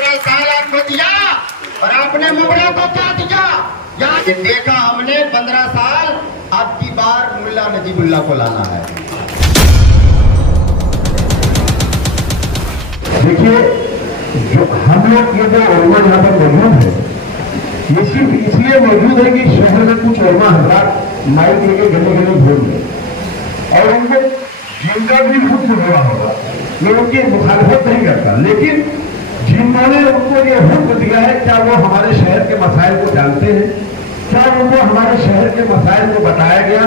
15 साल आपको दिया और आपने मुगलों को क्या दिया? यहाँ देखा हमने 15 साल, अब की बार मुल्ला नजीबुल्लाह को लाना है। देखिए, जो हम लोग ये जो उलमा यहाँ पर मौजूद है, ये सिर्फ इसलिए मौजूद है कि शहर में कुछ उलमा हजरात माइक लेके गले गले घूम रहे और उनको जिनका भी खुद से हुआ होगा, मैं उनकी मुखालफत नहीं करता, लेकिन जिन्होंने उनको ये हुक्म दिया है, क्या वो हमारे शहर के मसाइल को जानते हैं? क्या उनको हमारे शहर के मसाइल को बताया गया?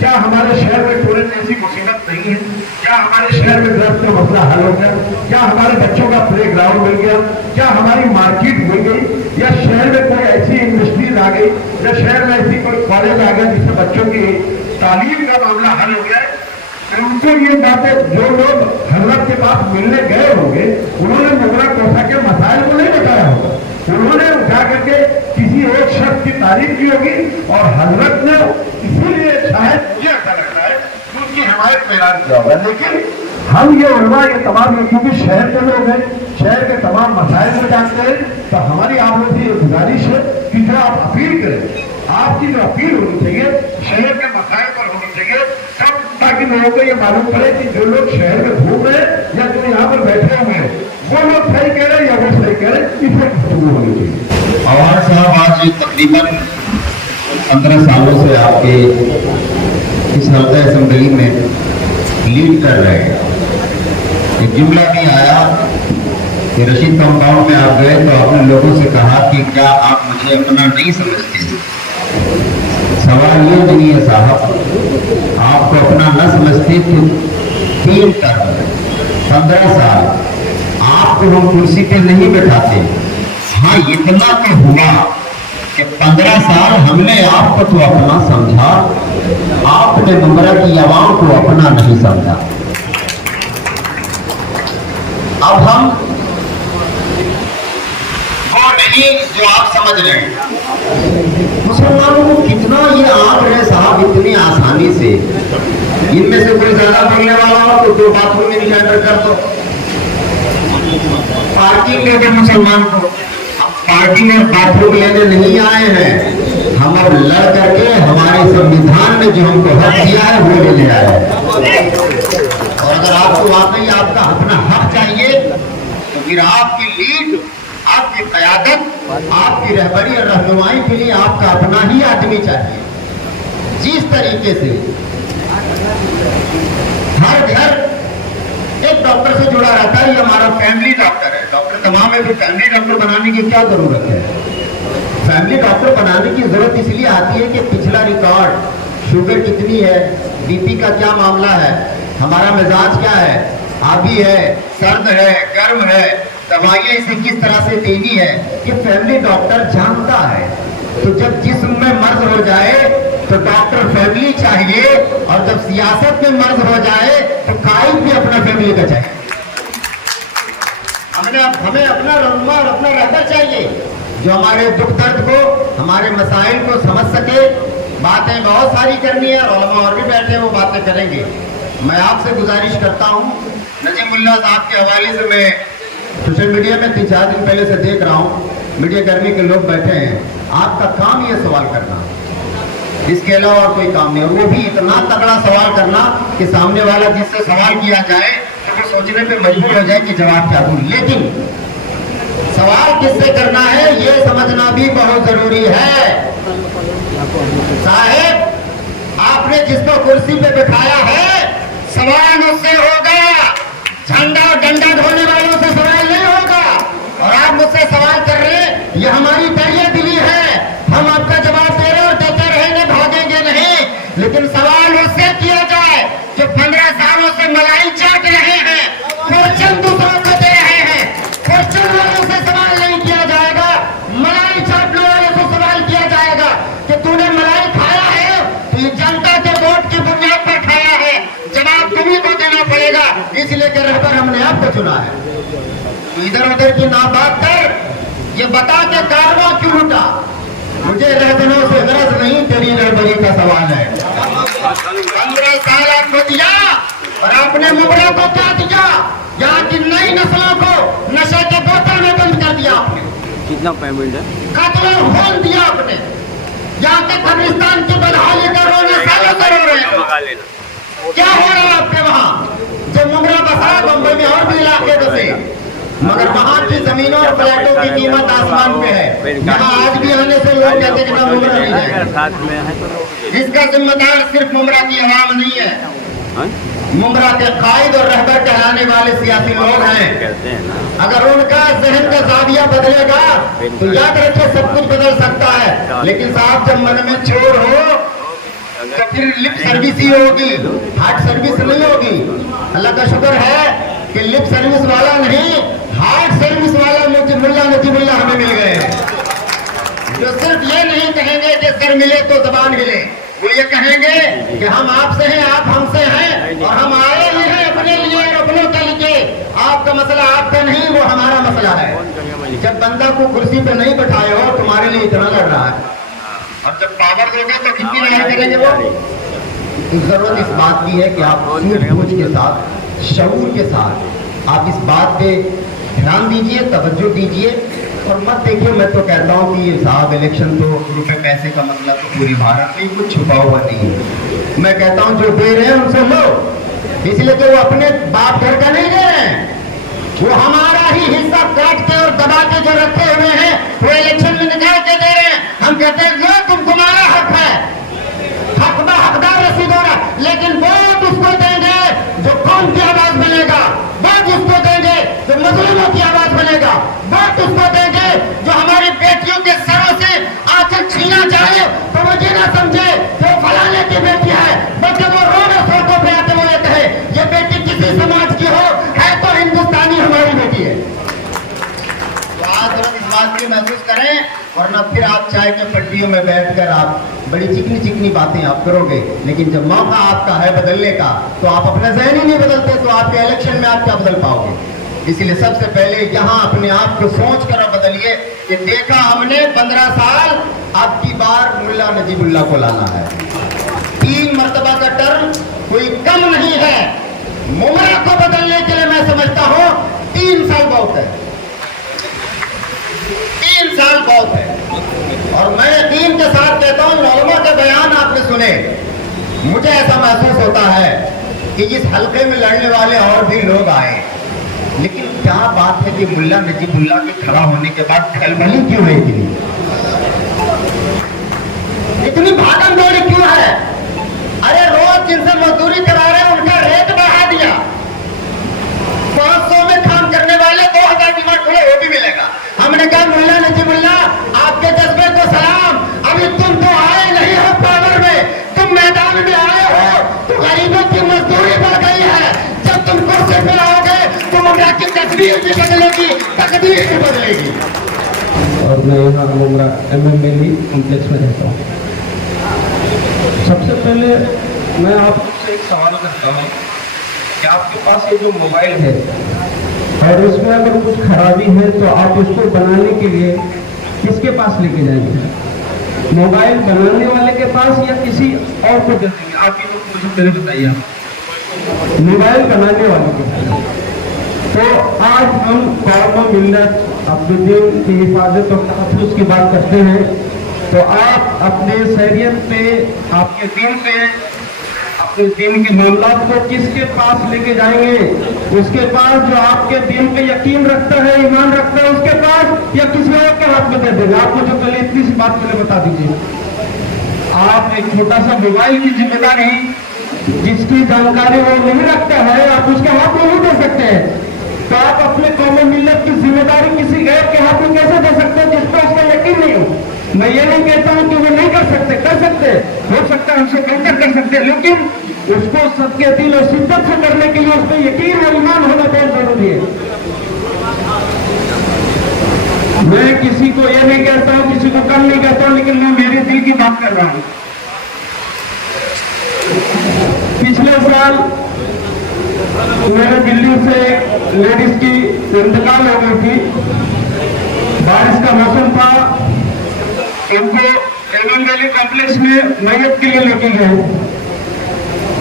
क्या हमारे शहर में टूरिज्म जैसी मुसीबत नहीं है? क्या हमारे शहर में ड्रग्स का मसला हल हो गया? क्या हमारे बच्चों का प्ले ग्राउंड मिल गया? क्या हमारी मार्केट मिल गई? या शहर में कोई ऐसी इंडस्ट्रीज आ गई, या शहर में ऐसी कोई कॉलेज आ गया जिससे बच्चों की तालीम का मामला हल हो गया? उनको ये बातें जो लोग हजरत के पास मिलने गए होंगे, उन्होंने मुगला कोठा के मसाइल को नहीं बताया होगा, उन्होंने उठा करके किसी एक शख्स की तारीफ की होगी और हजरत ने इसीलिए शायद मुझे ऐसा लगता है कि उनकी हिमायत में ऐलान किया होगा। लेकिन हम ये उलमा ये तमाम लोग, क्योंकि शहर के लोग हैं, शहर के तमाम मसाइल को जानते हैं, तो हमारी आप लोगों से ये गुजारिश है कि जो आप अपील करें, आपकी जो अपील होनी चाहिए शहर के मसाइल पर होनी चाहिए, सब ताकि लोगों को ये मालूम पड़े कि जो लोग शहर में घूम रहे हैं या जो यहाँ पर बैठे हुए हैं, वो लोग सही कह रहे हैं या वो सही कह रहे हैं, इससे गुफ्तगू होनी चाहिए। आवाज साहब आज तकरीबन 15 सालों से आपके इस हल्का असेंबली में लीड कर रहे हैं। एक जुमला भी आया कि रशीद कंपाउंड में आप गए तो आपने लोगों से कहा कि क्या आप मुझे अपना नहीं समझते? सवाल ये नहीं है साहब, आपको अपना न समझते तो 3 टर्म 15 साल आपको हम कुर्सी पे नहीं बैठाते। हाँ, इतना तो हुआ कि 15 साल हमने आपको तो अपना समझा, आपने मुमरा की आवाम को अपना नहीं समझा। अब हम वो नहीं जो आप समझ रहे हैं। मुसलमानों को कितना ये आप रहे साहब इतनी आसानी से, इनमें से कोई ज्यादा बोलने वाला हो तो 2 बाथरूम में निकाल कर दो, पार्किंग लेके मुसलमान को पार्किंग और बाथरूम लेने नहीं आए हैं, हम अब लड़ करके हमारे संविधान में जो हमको हक दिया है वो लेने आए हैं। और अगर आपको वाकई आपका अपना हक चाहिए तो फिर आपकी लीड, आपकी क़यादत, आपकी रहबरी और रहनुमाई के लिए आपका अपना ही आदमी चाहिए। जिस तरीके से हर घर एक डॉक्टर से जुड़ा रहता है, ये हमारा फैमिली डॉक्टर है। डॉक्टर तमाम है, फिर फैमिली डॉक्टर बनाने की क्या जरूरत है? फैमिली डॉक्टर बनाने की जरूरत इसलिए आती है कि पिछला रिकॉर्ड, शुगर कितनी है, बीपी का क्या मामला है, हमारा मिजाज क्या है, आबी है, सर्द है, गर्म है, दवाइयाँ इसे किस तरह से देनी है, ये फैमिली डॉक्टर जानता है। तो जब जिस्म में मर्ज हो जाए तो डॉक्टर फैमिली चाहिए, और जब सियासत में मर्ज हो जाए तो कायद भी अपना फैमिली का चाहिए। हमें अपना रहनुमा और अपना रहबर चाहिए जो हमारे दुख दर्द को, हमारे मसाइल को समझ सके। बातें बहुत सारी करनी है, उलमा और भी बैठे वो बातें करेंगे। मैं आपसे गुजारिश करता हूँ, नजीमुल्लाह साहब के हवाले से मैं सोशल मीडिया में 3-4 दिन पहले से देख रहा हूँ, मीडिया कर्मी के लोग बैठे हैं, आपका काम ये सवाल करना, इसके अलावा और कोई काम नहीं, और वो भी इतना तगड़ा सवाल करना कि सामने वाला जिससे सवाल किया जाए तो वो सोचने पे मजबूर हो जाए कि जवाब क्या दूं। लेकिन सवाल किससे करना है ये समझना भी बहुत जरूरी है। साहेब, आपने जिसको कुर्सी पे बिठाया है, सवाल उससे होगा, झंडा डंडा ढोने वालों से सवाल नहीं होगा। और आप मुझसे सवाल कर रहे हैं, ये हमारी तय दिली है, हम आपका जवाब दे रहे और देते रहेंगे, भागेंगे नहीं। लेकिन सवाल उससे किया जाए जो 15 सालों से मलाई चाट रहे हैं, क्वेश्चन दूसरों को दे रहे हैं। क्वेश्चन वालों से सवाल नहीं किया जाएगा, मलाई चाटने वालों से सवाल किया जाएगा कि तूने मलाई खाया है तो ये जनता के वोट की बुनियाद पर खाया है, जवाब तुम्ही को देना पड़ेगा। इसलिए कि रहबर हमने आपको चुना है। तो इधर उधर की ना बात कर, ये बता के कारवां क्यों उठा? मुझे रहबरों से गरज नहीं, तेरी रहबरी का सवाल है। 15 साल आपको दिया और आपने मुगलों को क्या दिया? यहाँ की नई नस्लों को नशे के बोतल में बंद कर दिया। कितना पेमेंट है? कत्ल खोल दिया आपने, जाके कब्रिस्तान की बदहाली करो ना सालों करो रहे मंगा लेना। क्या हो रहा है आपके वहाँ? जब मुमरा बसा, बम्बई में और भी इलाके बसे, मगर वहाँ की जमीनों और फ्लैटों की कीमत आसमान पे है। यहाँ आज भी आने से लोग कहते हैं कि ना मुमरा नहीं है। अगर साथ में है तो इसका जिम्मेदार सिर्फ मुमरा की आवाम नहीं है, हाँ? मुमरा के कायद और रहबर कहलाने वाले सियासी लोग हैं। कहते हैं ना, अगर उनका जहन का जाविया बदलेगा तो याद रखिए सब कुछ बदल सकता है। लेकिन साहब जब मन में चोर हो तो फिर लिप सर्विस ही होगी, हार्ट सर्विस नहीं होगी। अल्लाह का शुक्र है कि लिप सर्विस वाला नहीं, हार्ट सर्विस वाला मुझे मुल्ला नजीबुल्लाह हमें मिल गए हैं, जो सिर्फ ये नहीं कहेंगे कि सर मिले तो जबान हिले, वो ये कहेंगे कि हम आपसे हैं, आप हमसे हैं, और हम आए ही हैं अपने लिए और अपनों के लिए। आपका मसला आपका नहीं, वो हमारा मसला है। जब बंदा को कुर्सी पे नहीं बैठाए हो, तुम्हारे लिए इतना लड़ रहा है, और जब पावर दोगे तो कितनी लड़ाई करेंगे वो। जरूरत इस बात की है कि आप सूझबूझ के साथ, शऊर के साथ आप इस बात पे ध्यान दीजिए, तवज्जो दीजिए, और मत देखिए। मैं तो कहता हूँ कि साहब इलेक्शन तो रुपए पैसे का मतलब तो पूरी भारत में कुछ छुपा हुआ नहीं है। मैं कहता हूँ जो दे रहे हैं उनसे लो, इसलिए तो वो अपने बाप घर का नहीं दे रहे हैं, वो हमारा ही हिस्सा काट के और दबा के जो रखे हुए हैं वो इलेक्शन में निकाल के दे रहे हैं। हम कहते हैं जो तुम तुम्हारा हक है, हकदार रसीद हो रहा, लेकिन वोट उसको देंगे जो कौम की आवाज बनेगा, वोट उसको देंगे जो मजलूमों की आवाज बनेगा, वोट उसको देंगे जो हमारी बेटियों के सरों से आंचल छीना चाहे तो वो ये ना समझे जो फलाने की बेटी है, बल्कि वो रोने सड़कों पे आते हुए कहे ये बेटी किसी समाज की हो, है तो हिंदुस्तानी हमारी बेटी है। तो आज इस बात की महसूस करें, वरना फिर आप चाय के पट्टियों में बैठकर आप बड़ी चिकनी चिकनी बातें आप करोगे, लेकिन जब मौका आपका है बदलने का तो आप अपना ज़हन ही नहीं बदलते, तो आपके इलेक्शन में आप क्या बदल पाओगे। इसलिए सबसे पहले यहाँ अपने आप को सोच कर बदलिए कि देखा हमने 15 साल, अब की बार मुल्ला नजीबुल्लाह को लाना है। 3 मर्तबा का टर्म कोई कम नहीं है। मुमरा को बदलने के लिए मैं समझता हूँ 3 साल बहुत है, 3 साल बहुत है। और मैं यकीन के साथ कहता हूँ, उलमा के बयान आपने सुने, मुझे ऐसा महसूस होता है कि इस हल्के में लड़ने वाले और भी लोग आए, लेकिन क्या बात है कि मुल्ला नजीबुल्लाह के खड़ा होने के बाद खलबली क्यों है, इतनी भागम दौड़ी क्यों है? अरे रोज जिनसे मजदूरी करा रहे हैं उनका रेट बढ़ा दिया, 500 में काम करने वाले 2000 डिमांड खुले वो भी मिलेगा। हमने कहा मुल्ला नजीबुल्लाह आपके जज्बे को सलाम, अभी तुम तो आए नहीं हो पावर में, तुम मैदान में आए हो तो गरीबों की मजदूरी बढ़ गई है। जब तुम कुर्सी पे आओगे तो मुमरा की तस्वीर भी बदलेगी, तकदीर भी बदलेगी। और मैं यहाँ मुमरा MMLE कॉम्प्लेक्स में रहता हूँ। सबसे पहले मैं आपसे एक सवाल करता हूँ कि आपके पास ये जो मोबाइल है और इसमें अगर कुछ खराबी है तो आप इसको बनाने के लिए किसके पास लेके जाएंगे? मोबाइल बनाने वाले के पास या किसी और को दे देंगे? आप ये मुझे पहले बताइए। मोबाइल बनाने वाले के पास। तो आज हम कौम मिल्लत अपने दिन की हिफाजत और तहफ़्फ़ुज़ की बात करते हैं, तो आप अपने शरीयत पे, आपके दिन पे, अपने दिन के मामलात को किसके पास लेके जाएंगे? उसके पास जो आपके दिन पे यकीन रखता है, ईमान रखता है उसके पास, या किसी और के हाथ में दे देंगे? आप मुझे पहले इतनी सी बात पहले बता दीजिए। आप एक छोटा सा मोबाइल की जिम्मेदारी जिसकी जानकारी वो नहीं रखता है, आप उसके हाथ में नहीं दे सकते हैं, तो आप अपने कौम मिल्लत की जिम्मेदारी किसी गैर के हाथ में कैसे दे सकते हैं जिस पर उसका यकीन नहीं हो? मैं ये नहीं कहता हूँ कि वो नहीं कर सकते, कर सकते, हो सकता है हमसे बेहतर कर सकते, लेकिन उसको सबके दिल और शिद्दत से करने के लिए उस पर यकीन और ईमान होना बहुत जरूरी है। मैं किसी को ये नहीं कहता हूँ, किसी को कम नहीं कहता हूँ, लेकिन मैं मेरे दिल की बात कर रहा हूँ। पिछले साल मेरे दिल्ली से एक लेडीज की इंतकाल हो गई थी, बारिश का मौसम था, उनको MMLE कॉम्प्लेक्स में मैयत के लिए लेके गए।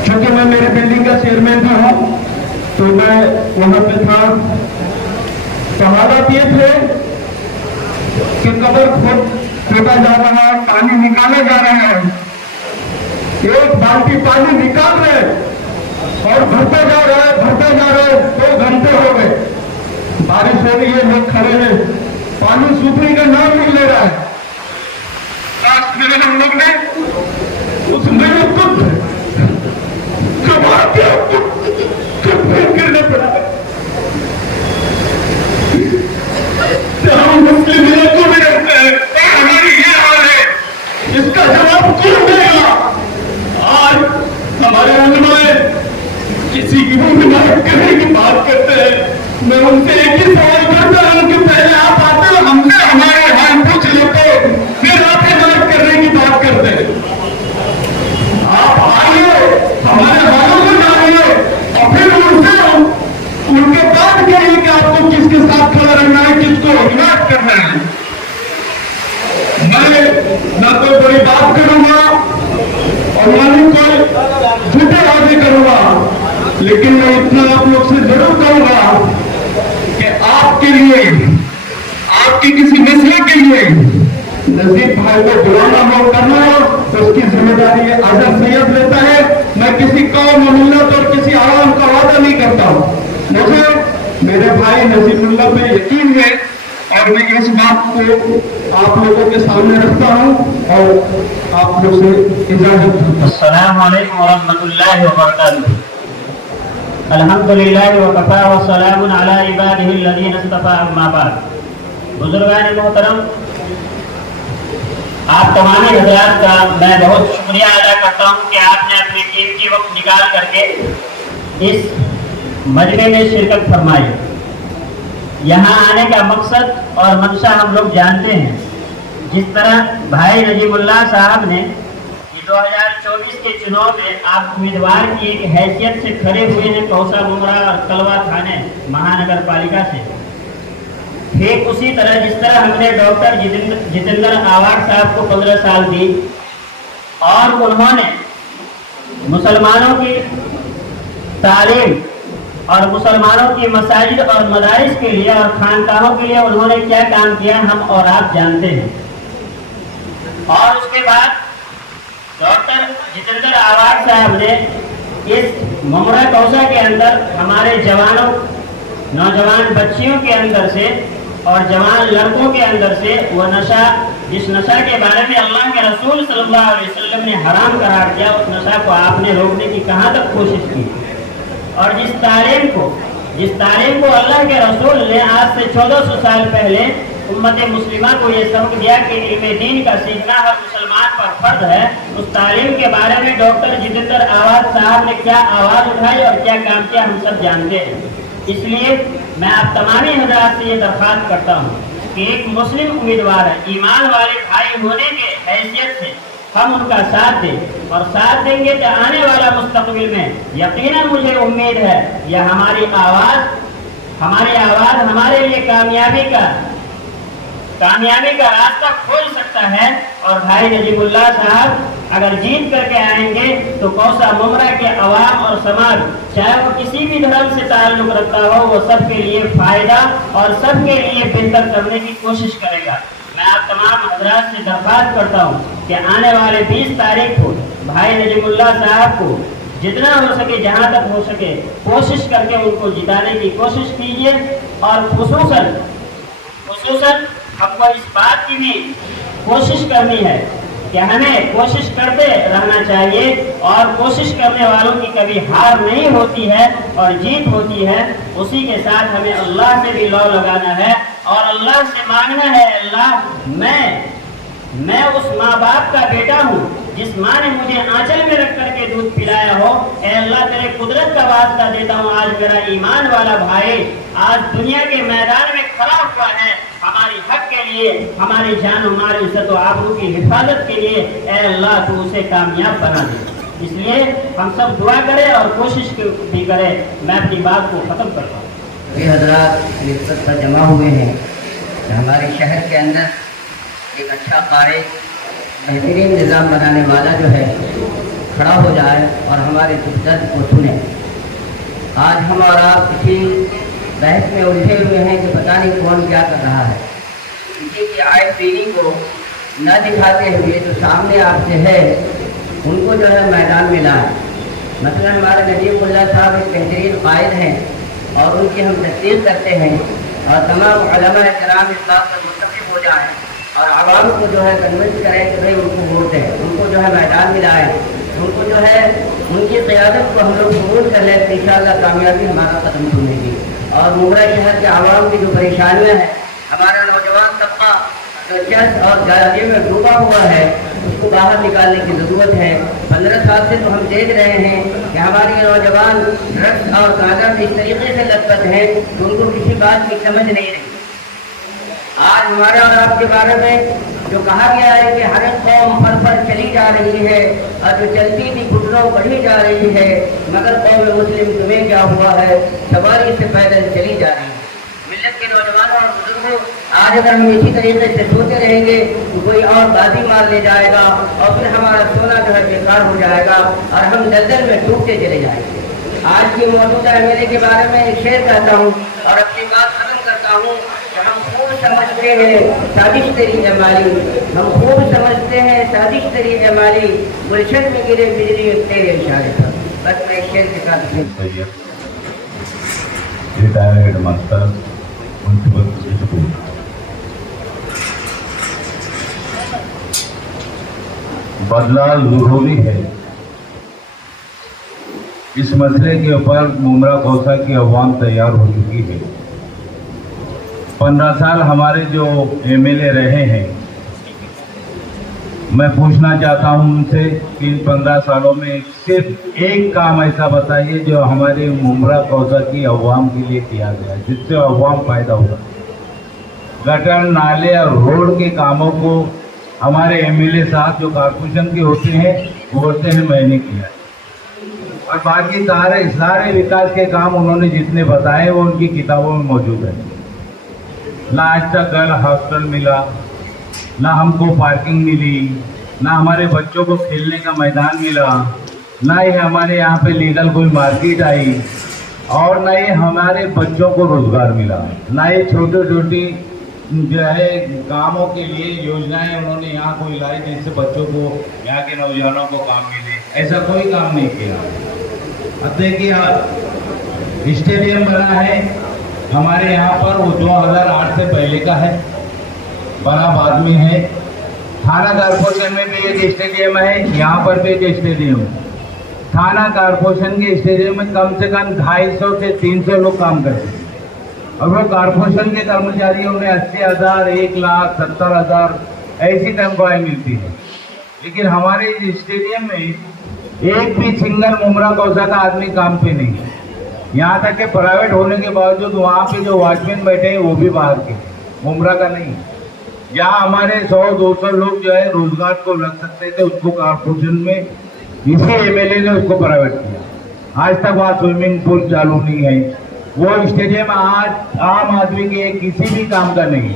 क्योंकि मैं मेरे बिल्डिंग का चेयरमैन भी हूँ तो मैं वहाँ पे था। तो हालात ये थे खोदा जा रहा है, पानी निकाले जा रहे हैं। एक बाल्टी पानी निकाल रहे और भरते जा रहे 2 घंटे हो गए। बारिश हो रही है, लोग खड़े हैं, पानी सूखने का नाम नहीं ले रहा है। लास्ट में हम लोग ने उस मेहनत को कमा के गिरना पड़ा। हम मुस्लिम को भी रहते हैं, हमारी ये हाल है, इसका जवाब कौन देगा? आज हमारे उलमाए किसी की भी हिमायत करने की बात करते हैं। मैं उनसे एक ही सवाल करता हूं कि पहले आप आते हो, हमसे हमारे हाल पूछ लेते, फिर आप हिमायत करने की बात करते हैं। आप आइए, हमारे हालों को जानिए और फिर उनके बात करिए कि आपको किसके साथ खड़ा रहना है, किसको हिमायत करना है। मैं ना कोई बड़ी बात करूंगा और ना ही कोई झूठे वादे करूंगा, लेकिन मैं इतना आप लोग से जरूर कहूंगा कि आपके लिए, आपके किसी मसले के लिए नजीब भाई को बुलाना हो करना हो तो उसकी जिम्मेदारी अजहर सैयद लेता है। मैं किसी कौम मिल्लत और किसी आवाम का वादा नहीं करता हूं। मुझे मेरे भाई नजीबुल्लाह पे यकीन है और मैं इस बात को आप लोगों के सामने रखता हूं और आप लोग से इजाजत। अस्सलामु अलैकुम व रहमतुल्लाहि व बरकातुहू। अल्हम्दुलिल्लाह व कफ़ा व सलामुन अला इबादिही अल्लज़ीना इस्तफ़ा अम्मा बाद। बुजुर्गान मोहतरम, आप तमाम हज़रात का मैं बहुत शुक्रिया अदा करता हूँ कि आपने अपने कीमती वक्त निकाल करके इस मजमे में शिरकत फरमाई। यहाँ आने का मकसद और मंशा हम लोग जानते हैं। जिस तरह भाई नजीबुल्लाह साहब ने 2024 के चुनाव में आप उम्मीदवार की एक हैसियत से खड़े हुए हैं कौसा मुमरा और कलवा थाने महानगर पालिका से, ठीक उसी तरह जिस तरह हमने डॉक्टर जितेंद्र आवाड साहब को 15 साल दी और उन्होंने मुसलमानों की तालीम और मुसलमानों की मसाजिद और मदारिस के लिए और खानकाहों के लिए उन्होंने क्या काम किया हम और आप जानते हैं। और उसके बाद डॉक्टर जितेंद्र आवाड साहब ने इस मुमरा कौसा के अंदर हमारे जवानों, नौजवान बच्चियों के अंदर से और जवान लड़कों के अंदर से वह नशा, जिस नशा के बारे में अल्लाह के रसूल सल्लल्लाहु अलैहि वसल्लम ने हराम करार किया, उस नशा को आपने रोकने की कहां तक कोशिश की। और जिस तालीम को अल्लाह के रसूल ने आज से 1400 साल पहले उम्मत मुस्लिमा को ये सबक दिया कि इल्म दीन का सीखना हर मुसलमान पर फर्ज है, उस तालीम के बारे में डॉक्टर जितेंद्र आवाड साहब ने क्या आवाज उठाई और क्या काम किया हम सब जानते हैं। इसलिए मैं आप तमामी हजरात से ये दरख्वास्त करता हूँ कि एक मुस्लिम उम्मीदवार है, ईमान वाले भाई होने के हैसियत से हम उनका साथ दें और साथ देंगे तो आने वाला मुस्तकबिल में यकीनन मुझे उम्मीद है यह हमारी आवाज हमारे लिए कामयाबी का रास्ता खोल सकता है। और भाई नजीबुल्लाह साहब अगर जीत करके आएंगे तो कौसा मुमरा के अवाम और समाज, चाहे वो किसी भी धर्म से ताल्लुक रखता हो, वो सबके लिए फायदा और सबके लिए बेहतर करने की कोशिश करेगा। मैं आप तमाम हजरात से दरख्वास्त करता हूँ कि आने वाले 20 तारीख को भाई नजीबुल्लाह साहब को जितना हो सके, जहाँ तक हो सके कोशिश करके उनको जिताने की कोशिश कीजिए। और खुसूसन हमको इस बात की भी कोशिश करनी है कि हमें कोशिश करते रहना चाहिए और कोशिश करने वालों की कभी हार नहीं होती है और जीत होती है। उसी के साथ हमें अल्लाह से भी लौ लगाना है और अल्लाह से मांगना है, अल्लाह मैं उस माँ बाप का बेटा हूँ जिस माँ ने मुझे आंचल में रख करके दूध पिलाया हो, ए अल्लाह तेरे कुदरत का वास्ता देता हूँ, आज मेरा ईमान वाला भाई आज दुनिया के मैदान में खड़ा हुआ है हमारी हक के लिए, हमारी जान, हमारी इज्जत और आबरू की हिफाजत के लिए, ए अल्लाह तू उसे कामयाब बना दे। इसलिए हम सब दुआ करें और कोशिश भी करें। मैं अपनी बात को खत्म करता हूँ। ये हजरात इस पर जमा हुए हैं, हमारे शहर के अंदर एक अच्छा कारी बेहतरीन निज़ाम बनाने वाला जो है खड़ा हो जाए और हमारे दर्द को सुने। आज हम और आप किसी बहस में उलझे हुए हैं कि पता नहीं कौन क्या कर रहा है। किसी की आय पीनी को न दिखाते हुए जो सामने आपसे है उनको जो है मैदान मिला है। मतलब हमारे नजीबुल्लाह साहब एक बेहतरीन कायद हैं और उनकी हम तस्दीक करते हैं और तमाम उलमा इकराम इस बात पर मुत्तफ़िक़ हो जाएं और आवाम को जो है कन्विंस करें कि भाई उनको वोट दें, उनको जो है मैदान मिला है, उनको जो है उनकी क़यादत को हम लोग कबूल कर लें तो इंशाअल्लाह कामयाबी हमारा कदम चूमेगी। और मुमरा शहर के आवाम की जो परेशानियाँ हैं, हमारा नौजवान तबका जो चर्च और जालियों में डूबा हुआ है उसको बाहर निकालने की ज़रूरत है। 15 साल से तो हम देख रहे हैं कि हमारे नौजवान ड्रग्स और गांजा में इस तरीके से लतपत हैं कि उनको किसी बात की समझ नहीं रही। आज हमारे और आपके बारे में जो कहा गया है कि हर एक कौम फर चली जा रही है और जो चलती थी घुटनों बढ़ी जा रही है, मगर कौम मुस्लिम तुम्हें क्या हुआ है, सवारी से पैदल चली जा रही है। मिल्लत के नौजवानों और बुजुर्गों, आज अगर हम इसी तरीके से सोते रहेंगे तो कोई और बाजी मार ले जाएगा और फिर हमारा सोना जो है बेकार हो जाएगा और हम दलदल में डूबते चले जाएंगे। आज की मौजूदा एमएलए के बारे में एक शेर कहता हूँ और अपनी बात खत्म करता हूँ कि हम खूब समझते हैं साजिश तेरी है माली, हम खूब समझते हैं साजिश तेरी है माली, गुलशन में गिरे बिजली तेरे इशारे पर। बस मैं शेर के साथ रिटायर्ड हेडमास्टर म्युनिसिपल स्कूल। बदलाव जरूरी है। इस मसले के ऊपर मुमरा कौसा की अवाम तैयार हो चुकी है। 15 साल हमारे जो एमएलए रहे हैं, मैं पूछना चाहता हूं उनसे कि इन 15 सालों में सिर्फ एक काम ऐसा बताइए जो हमारे मुमरा कौसा की अवाम के लिए किया गया, जिससे अवाम फायदा होगा। गटर, नाले और रोड के कामों को हमारे एमएलए साहब जो कारपोरेशन के होते हैं वो बोलते हैं मैंने किया, और बाकी सारे विकास के काम उन्होंने जितने बताए वो उनकी किताबों में मौजूद है। ना आज तक गर्ल हॉस्टल मिला, ना हमको पार्किंग मिली, ना हमारे बच्चों को खेलने का मैदान मिला, ना ही हमारे यहाँ पे लीगल कोई मार्केट आई, और ना ही हमारे बच्चों को रोजगार मिला, ना ही छोटी छोटी जो है कामों के लिए योजनाएं उन्होंने यहाँ कोई लाई जिससे बच्चों को, यहाँ के नौजवानों को काम मिले। ऐसा कोई काम नहीं किया। अब देखिए स्टेडियम बना है हमारे यहाँ पर, वो 2008 से पहले का है, बना बाद में है। थाना कारपोरेशन में भी एक स्टेडियम है, यहाँ पर भी एक स्टेडियम है। थाना कारपोरेशन के स्टेडियम में कम से कम 250 से 300 लोग काम करते हैं, और वो कारपोरेशन के कर्मचारियों में 80,000, 1,70,000 ऐसी तनख्वाहें मिलती है। लेकिन हमारे इस स्टेडियम में एक भी सिंगल मुमरा कौसा का आदमी काम पे नहीं है। यहाँ तक कि प्राइवेट होने के बावजूद वहाँ पे जो वॉचमैन बैठे हैं वो भी बाहर के, मुमरा का नहीं। जहाँ हमारे 100-200 लोग जो है रोजगार को लग सकते थे, उसको कारपोरेशन में इसी एमएलए ने उसको प्राइवेट किया। आज तक वहाँ स्विमिंग पूल चालू नहीं है। वो स्टेडियम आज आम आदमी के किसी भी काम का नहीं,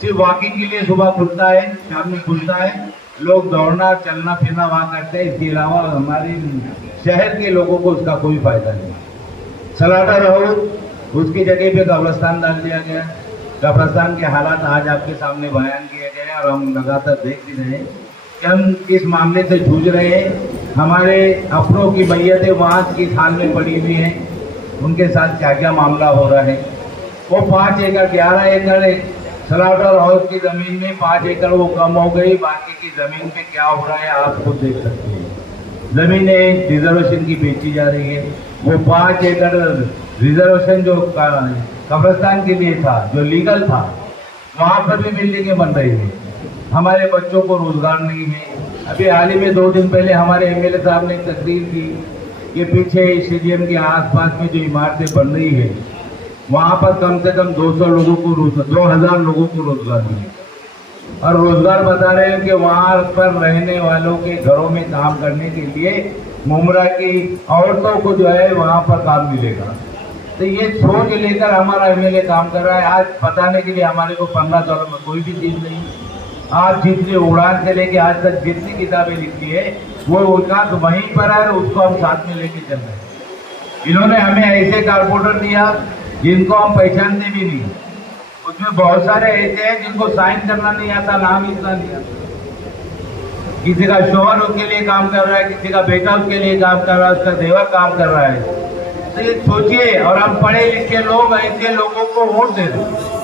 सिर्फ वॉकिंग के लिए सुबह खुलता है, शाम में खुलता है, लोग दौड़ना चलना फिरना वहाँ करते हैं। इसके अलावा हमारे शहर के लोगों को उसका कोई फायदा नहीं। सलाटर हाउस, उसकी जगह पे कब्रस्तान डाल दिया गया। कब्रस्तान के हालात आज आपके सामने बयान किए गए और हम लगातार देख भी रहे हैं कि हम इस मामले से जूझ रहे हैं। हमारे अपनों की मैयतें वहाँ किस हाल में पड़ी हुई हैं, उनके साथ क्या क्या मामला हो रहा है। वो 5 एकड़ 11 एकड़ सलाटर हाउस की ज़मीन में 5 एकड़ वो कम हो गई, बाकी की ज़मीन पे क्या हो रहा है आप खुद देख सकते हैं। ज़मीनें रिजर्वेशन की बेची जा रही है। वो 5 एकड़ रिजर्वेशन जो कब्रस्तान के लिए था, जो लीगल था, वहाँ पर भी बिल्डिंगें बन रही है। हमारे बच्चों को रोजगार नहीं है। अभी हाल ही में 2 दिन पहले हमारे एमएलए साहब ने एक तकरीर की कि पीछे स्टेडियम के आसपास में जो इमारतें बन रही है वहाँ पर कम से कम 200 लोगों को 2000 लोगों को रोजगार मिले। और रोजगार बता रहे हैं कि वहाँ पर रहने वालों के घरों में काम करने के लिए मुमरा की औरतों को जो है वहाँ पर काम मिलेगा। तो ये सोच लेकर हमारा एमएलए काम कर रहा है। आज बताने के लिए हमारे को 15 सालों में कोई भी चीज़ नहीं। आज जितनी उड़ान से लेके आज तक जितनी किताबें लिखी है वो उनका तो वहीं पर है, उसको हम साथ में लेके चल रहे हैं। इन्होंने हमें ऐसे कारपोरेटर दिया जिनको हम पहचानते भी नहीं। उसमें बहुत सारे ऐसे हैं जिनको साइन करना नहीं आता, नाम लिखना नहीं आता। किसी का शोहर उसके लिए काम कर रहा है, किसी का बेटा उसके लिए काम कर रहा है, उसका देवर काम कर रहा है। तो ये सोचिए, और हम पढ़े लिखे लोग ऐसे लोगों को वोट दे दें।